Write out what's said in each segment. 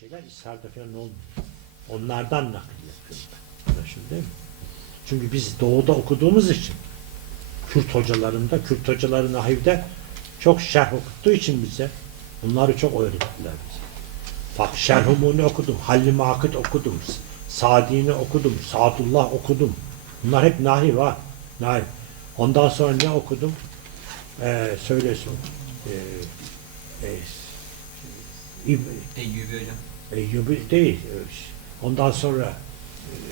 şeyler İshar'da falan olmuyor. Onlardan nakil yapıyorum ben. Anlaşıldı? Çünkü biz doğuda okuduğumuz için Kürt hocalarında, Kürt hocaları nahivde çok şerh okuttuğu için bize bunları çok öğrettiler bize. Bak Şerhumuni okudum, Halli Makit okudum, Sadi'ni okudum, Sadullah okudum. Bunlar hep nahiv ha. Nahiv. Ondan sonra ne okudum? Ee, söylesin. Ee, e, İb- Eyyubi hocam. Eyyubi değil. Ondan sonra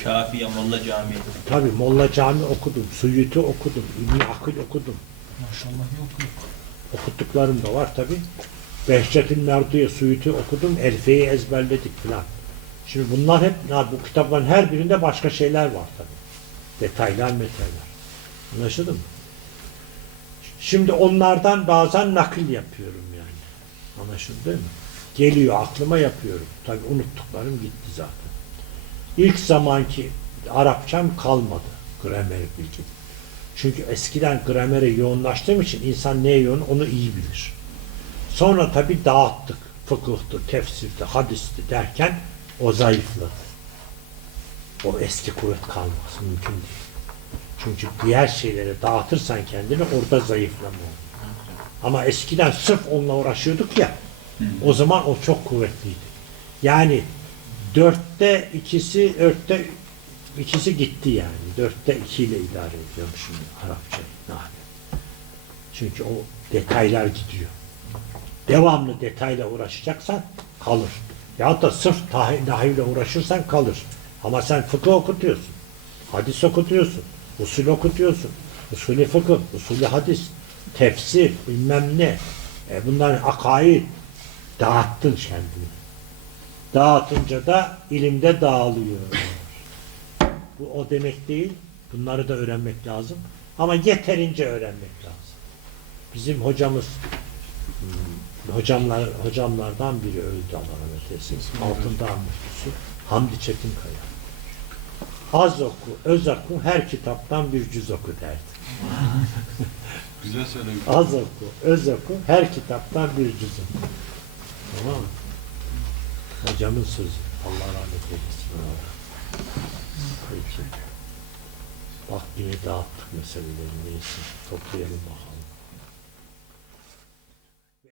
Kafiye Molla Camii. tabi Molla Cami okudum, Suyut'u okudum, İbni Akıl okudum. Maşallah yok yok. Okuttuklarım da var tabi. Behçet'in Merdu'ya Suyut'u okudum, Elfe'yi ezberledik filan. Şimdi bunlar hep, bu kitapların her birinde başka şeyler var tabi. Detaylar, metaylar. Anlaşıldı mı? Şimdi onlardan bazen nakil yapıyorum yani. Anlaşıldı değil mi? Geliyor aklıma yapıyorum. Tabi unuttuklarım gitti zaten. İlk zamanki Arapçam kalmadı. Gramer bilgim. Çünkü eskiden gramere yoğunlaştığım için insan neye yoğun onu iyi bilir. Sonra tabi dağıttık. Fıkıhtı, tefsirdi, hadisti derken o zayıfladı. O eski kuvvet kalması mümkün değil. Çünkü diğer şeyleri dağıtırsan kendini orada zayıflama olur. Ama eskiden sırf onunla uğraşıyorduk ya o zaman o çok kuvvetliydi. Yani dörtte ikisi, dörtte ikisi gitti yani. Dörtte ikiyle idare ediyorum şimdi Arapça nahi. Çünkü o detaylar gidiyor. Devamlı detayla uğraşacaksan kalır. Ya da sırf nahiyle uğraşırsan kalır. Ama sen fıkıh okutuyorsun. Hadis okutuyorsun. Usul okutuyorsun. Usulü fıkıh, usulü hadis, tefsir, bilmem ne. E bunlar akaid. Dağıttın kendini. Dağıtınca da ilimde dağılıyor. Bu o demek değil. Bunları da öğrenmek lazım. Ama yeterince öğrenmek lazım. Bizim hocamız hmm, hocamlar hocamlardan biri öldü Allah rahmet eylesin. Altındağ müftüsü Hamdi Çetinkaya. Az oku, öz oku, her kitaptan bir cüz oku derdi. Güzel söylemiş. Az oku, öz oku, her kitaptan bir cüz oku. Tamam mı? Hocamın sözü. Allah rahmet eylesin. Peki. Bak yine dağıttık meseleleri neyse. Toplayalım bakalım.